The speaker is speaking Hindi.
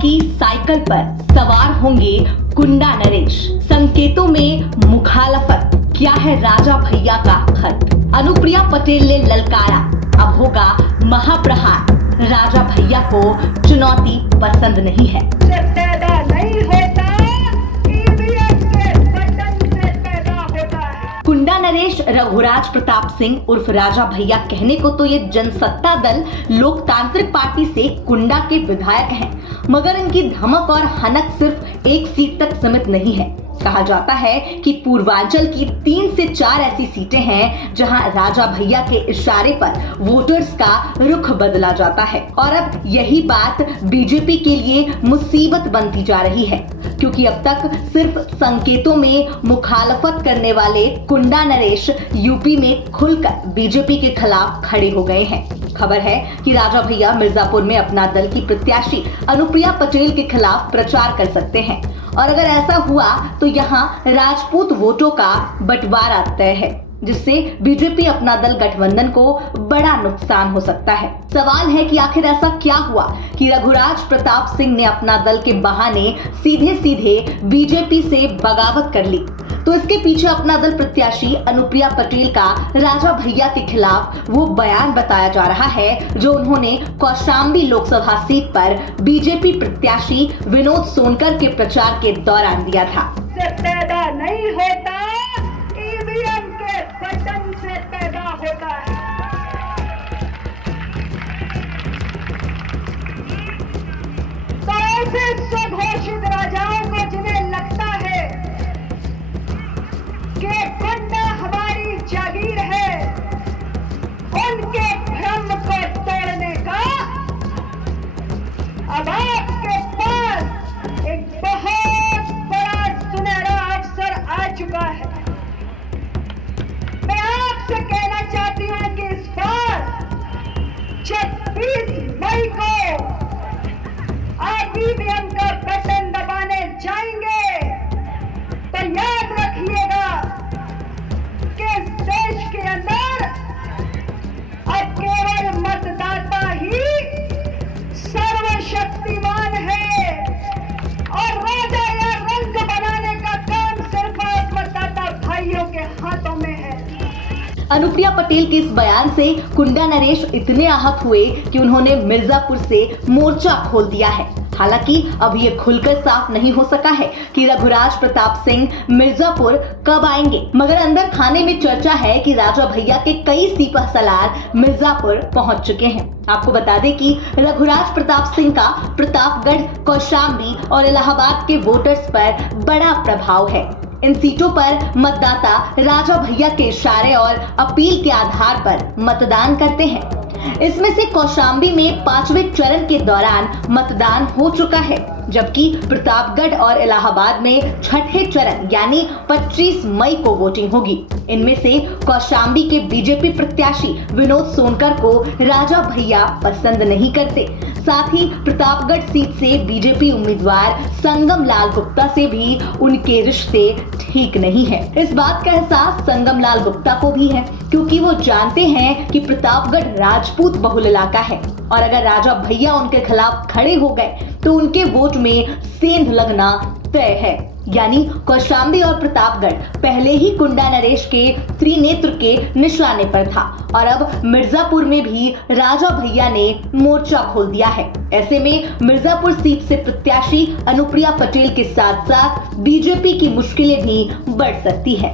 की साइकिल पर सवार होंगे कुंडा नरेश। संकेतों में मुखालफत, क्या है राजा भैया का खत। अनुप्रिया पटेल ने ललकारा, अब होगा महाप्रहार। राजा भैया को चुनौती पसंद नहीं है। पैदा नहीं होता, ईवीएम के बटन से पैदा होता है। कुंडा नरेश रघुराज प्रताप सिंह उर्फ राजा भैया कहने को तो ये जनसत्ता दल लोकतांत्रिक पार्टी से कुंडा के विधायक हैं, मगर इनकी धमक और हनक सिर्फ एक सीट तक सीमित नहीं है। कहा जाता है कि पूर्वांचल की 3 से 4 ऐसी सीटें हैं जहां राजा भैया के इशारे पर वोटर्स का रुख बदला जाता है। और अब यही बात बीजेपी के लिए मुसीबत बनती जा रही है, क्योंकि अब तक सिर्फ संकेतों में मुखालफत करने वाले कुंडा नरेश यूपी में खुलकर बीजेपी के खिलाफ खड़े हो गए हैं। खबर है कि राजा भैया मिर्जापुर में अपना दल की प्रत्याशी अनुप्रिया पटेल के खिलाफ प्रचार कर सकते हैं, और अगर ऐसा हुआ तो यहाँ राजपूत वोटों का बंटवारा तय है, जिससे बीजेपी अपना दल गठबंधन को बड़ा नुकसान हो सकता है। सवाल है कि आखिर ऐसा क्या हुआ कि रघुराज प्रताप सिंह ने अपना दल के बहाने सीधे सीधे बीजेपी से बगावत कर ली। तो इसके पीछे अपना दल प्रत्याशी अनुप्रिया पटेल का राजा भैया के खिलाफ वो बयान बताया जा रहा है जो उन्होंने कौशाम्बी लोकसभा सीट पर बीजेपी प्रत्याशी विनोद सोनकर के प्रचार के दौरान दिया था। पैदा नहीं होता, ईवीएम के बटन से पैदा होता है। तो ऐसे स्वघोषित राजाओं को जिन्हें लगता है कि कुंडा हमारी जागीर है, उनके भ्रम को तोड़ने का अब आपके पास एक बहुत बड़ा सुनहरा अवसर आ चुका है। मैं आपसे कहना चाहती हूं कि इस बार 26 मई को आप ईवीएम का बटन दबाने जाएंगे तो याद रखिएगा कि इस देश के अंदर अब केवल मतदाता ही सर्वशक्तिमान है, और राजा या रंग बनाने का काम सिर्फ आप मतदाता भाइयों के हाथों में है। अनुप्रिया पटेल के इस बयान से कुंडा नरेश इतने आहत हुए कि उन्होंने मिर्जापुर से मोर्चा खोल दिया है। हालांकि अब ये खुलकर साफ नहीं हो सका है कि रघुराज प्रताप सिंह मिर्जापुर कब आएंगे, मगर अंदर खाने में चर्चा है कि राजा भैया के कई सिपह सलार मिर्जापुर पहुंच चुके हैं। आपको बता दें कि रघुराज प्रताप सिंह का प्रतापगढ़, कौशाम्बी और इलाहाबाद के वोटर्स पर बड़ा प्रभाव है। इन सीटों पर मतदाता राजा भैया के इशारे और अपील के आधार पर मतदान करते हैं। इसमें से कौशाम्बी में 5वें चरण के दौरान मतदान हो चुका है, जबकि प्रतापगढ़ और इलाहाबाद में छठे चरण यानी 25 मई को वोटिंग होगी। इनमें से कौशाम्बी के बीजेपी प्रत्याशी विनोद सोनकर को राजा भैया पसंद नहीं करते। साथ ही प्रतापगढ़ सीट से बीजेपी उम्मीदवार संगम लाल गुप्ता से भी उनके रिश्ते ठीक नहीं है। इस बात का एहसास संगम लाल गुप्ता को भी है, क्योंकि वो जानते हैं कि प्रतापगढ़ राजपूत बहुल इलाका है, और अगर राजा भैया उनके खिलाफ खड़े हो गए तो उनके वोट में सेंध लगना तय है। यानी कौशाम्बी और प्रतापगढ़ पहले ही कुंडा नरेश के त्रिनेत्र के निशाने पर था, और अब मिर्जापुर में भी राजा भैया ने मोर्चा खोल दिया है। ऐसे में मिर्जापुर सीट से प्रत्याशी अनुप्रिया पटेल के साथ साथ बीजेपी की मुश्किलें भी बढ़ सकती है।